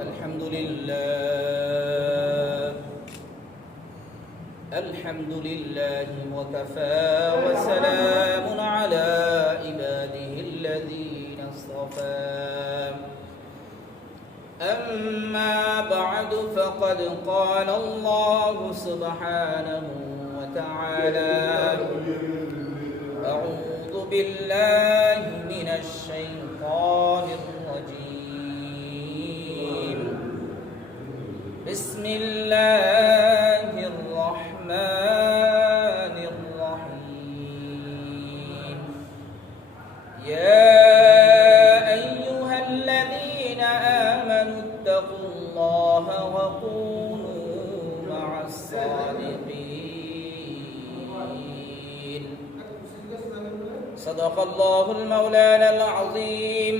الحمد لله وكفى وسلام على عباده الذين اصطفى أما بعد فقد قال الله سبحانه وتعالى أعوذ بالله من الشيطان الرجيم بسم الله الرحمن الرحيم يا أيها الذين آمنوا اتقوا الله وكونوا مع الصادقين صدق الله المولانا العظيم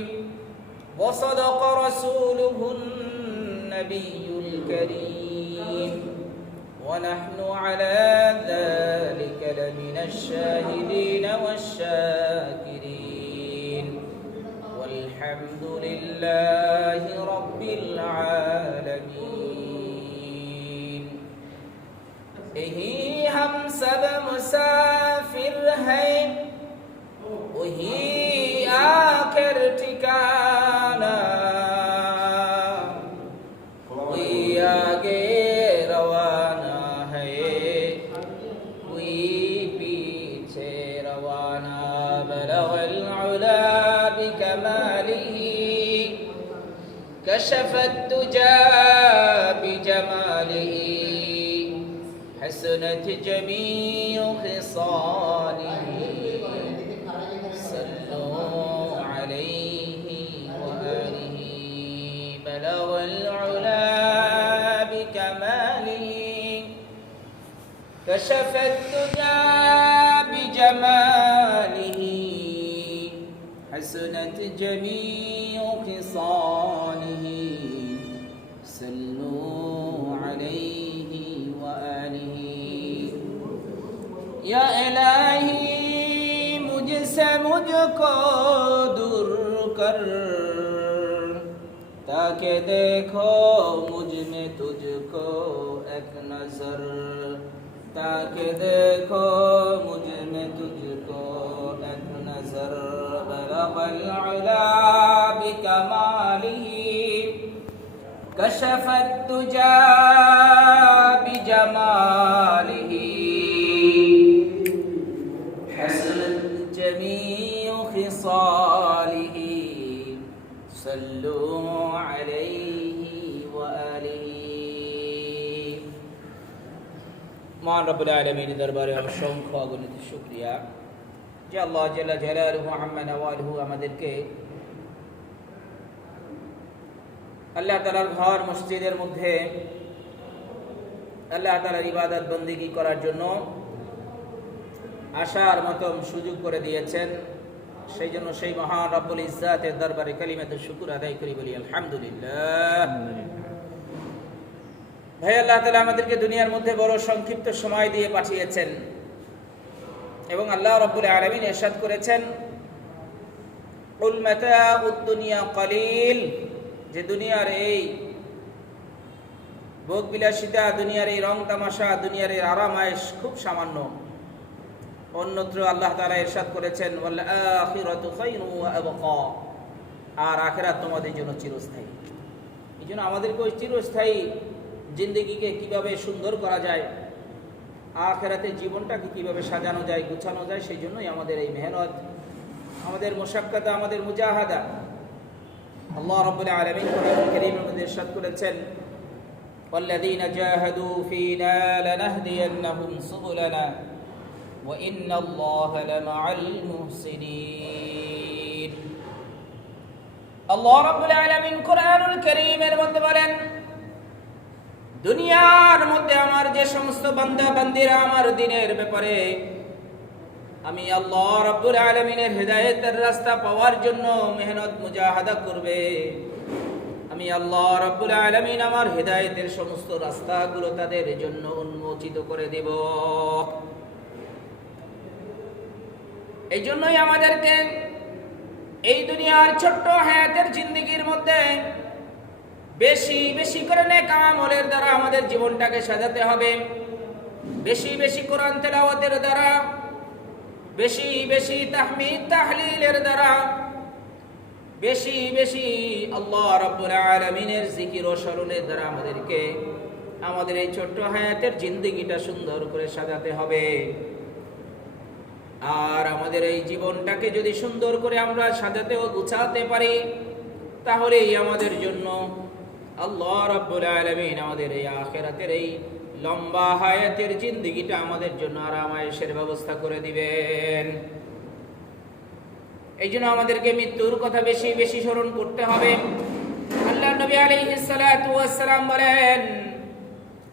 وصدق رسوله النبي الكريم ونحن على ذلك لمن الشاهدين والشاكرين والحمد لله رب العالمين यही हम सब मुसाफिर हैं वही आखिर ठिकाना कोई आगे रवाना है कोई पीछे रवाना बलगल उला बिकमालिही कशफत तुजा बिजमालिही हसनत जमीउ खिसालिही सल्लू अलैहि व आलिहि बलगल उला बिकमालिही कशफत तुजा बिजमालिही हसनत जमीउ खिसालिही सल्लू अलैहि व आलिहि या इलाही मुझसे मुझको दूर कर ताकि देखो मुझ में तुझको एक नजर ताकि देखो मुझ में तुझको एक नजर बलगल उला बिकमालिही कशफत तुजा बिजमालिही हसनत जमीउ खिसालिही सल्लू अलैहि व आलिहि मान रब्बुल आलमीन दरबारे असंख्य অগণিত শুকরিয়া যে আল্লাহ জাল্লা জালালুহু আম্মা নওয়ালুহু আমাদেরকে আল্লাহ তাআলার ঘর মসজিদের মধ্যে আল্লাহ তাআলার ইবাদত বন্দেগী করার জন্য আসার মতন সুযোগ করে দিয়েছেন সেই জন্য সেই মহান রব্বুল ইজ্জাতের দরবারে কালিমাতুল শুকর আদায় করি বলি আলহামদুলিল্লাহ। ভাই আল্লাহ তাআলা আমাদেরকে দুনিয়ার মধ্যে বড় সংক্ষিপ্ত সময় দিয়ে পাঠিয়েছেন এবং আল্লাহ রাব্বুল আলামিন ইরশাদ করেছেন কুল মাতাউদ দুনিয়া কলিল যে দুনিয়ার এই ভোগ বিলাসিতা দুনিয়ার এই রং তামাশা দুনিয়ার এই আরাম আয়েশ খুব সামান্য। অন্যত্র আল্লাহ তাআলা ইরশাদ করেছেন ওয়াল আখিরাতু খায়রু ওয়া আবকা আর আখিরাত তোমাদের জন্য চিরস্থায়ী। এইজন্য আমাদেরকে ওই চিরস্থায়ী জিন্দেগিকে কিভাবে সুন্দর করা যায় আখিরাতের জীবনটাকে কিভাবে সাজানো যায় গুছানো যায় সেই জন্যই আমাদের এই মেহনত আমাদের মুশাক্কাত আমাদের মুজাহাদা। আল্লাহ রাব্বুল আলামিন কোরআনুল কারীমের মধ্যে ইরশাদ করেছেন ওয়াল্লাযীনা জাহাদু ফীনা লানাহদিয়ান্নাহুম সুবুলানা ওয়া ইন্নাল্লাহা লামাআল মুহসিনিন। আল্লাহ রাব্বুল আলামিন কোরআনুল কারীমের মধ্যে বলেন দুনিয়ার মধ্যে আমার যে সমস্ত বান্দা বান্দীরা আমার দ্বীনের ব্যাপারে আমি আল্লাহ রাব্বুল আলামিনের হেদায়েতের রাস্তা পাওয়ার জন্য মেহনত মুজাহাদা করবে আমি আল্লাহ রাব্বুল আলামিন আমার হেদায়েতের সমস্ত রাস্তাগুলো তাদের জন্য উন্মোচিত করে দেব। এই জন্যই আমাদেরকে এই দুনিয়ার ছোট্ট হায়াতের জিন্দেগির মধ্যে বেশি বেশি করে নেক আমলের দ্বারা আমাদের জীবনটাকে সাজাতে হবে। বেশি বেশি কোরআন তেলাওয়াতের দ্বারা, বেশি বেশি তাহমিদ তাহলিলের দ্বারা, বেশি বেশি আল্লাহ রাব্বুল আলামিনের জিকির ও স্মরণের দ্বারা আমাদেরকে আমাদের এই ছোট্ট হায়াতের জিন্দেগিটা সুন্দর করে সাজাতে হবে। আর আমাদের এই জীবনটাকে যদি সুন্দর করে আমরা সাজাতে ও গুছাতে পারি, তাহলেই আমাদের জন্য আল্লাহ রাব্বুল আলামিন আমাদের এই আখিরাতের এই লম্বা হায়াতের জিন্দেগিটা আমাদের জন্য আরাম-আয়েশের ব্যবস্থা করে দিবেন। এই জন্য আমাদেরকে মৃত্যুর কথা বেশি বেশি স্মরণ করতে হবে। আল্লাহর নবী আলাইহিস সালাতু ওয়াস সালাম বলেন,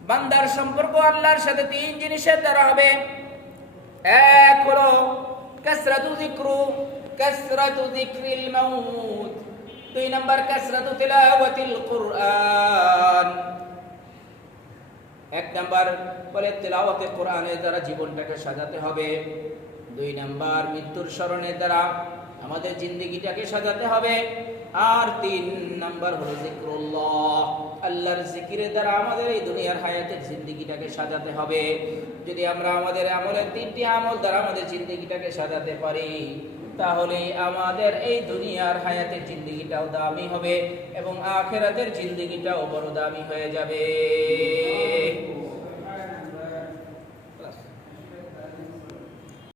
বান্দার সম্পর্ক আল্লাহর সাথে তিন জিনিসের দ্বারা হবে। এক হলো কাসরাতু যিকরিল মাউত, দুই নাম্বার কাসরাতু তিলাওয়াতিল কুরআন। এক নাম্বার বলে তিলাওয়াতে কোরআনের দ্বারা জীবনটাকে সাজাতে হবে। দুই নাম্বার মৃত্যুর স্মরণের দ্বারা আমাদের জিন্দেগিটাকে সাজাতে হবে। আর তিন নাম্বার হলো যিকরুল্লাহ, আল্লাহর জিকিরের দ্বারা আমাদের এই দুনিয়ার হায়াতের জিন্দেগিটাকে সাজাতে হবে। যদি আমরা আমাদের আমলের তিনটি আমল দ্বারা আমাদের জিন্দেগিটাকে সাজাতে পারি, তাহলে আমাদের এই দুনিয়ার হায়াতের জিন্দেগিটাও দামি হবে এবং আখিরাতের জিন্দেগিটাও বড় দামি হয়ে যাবে।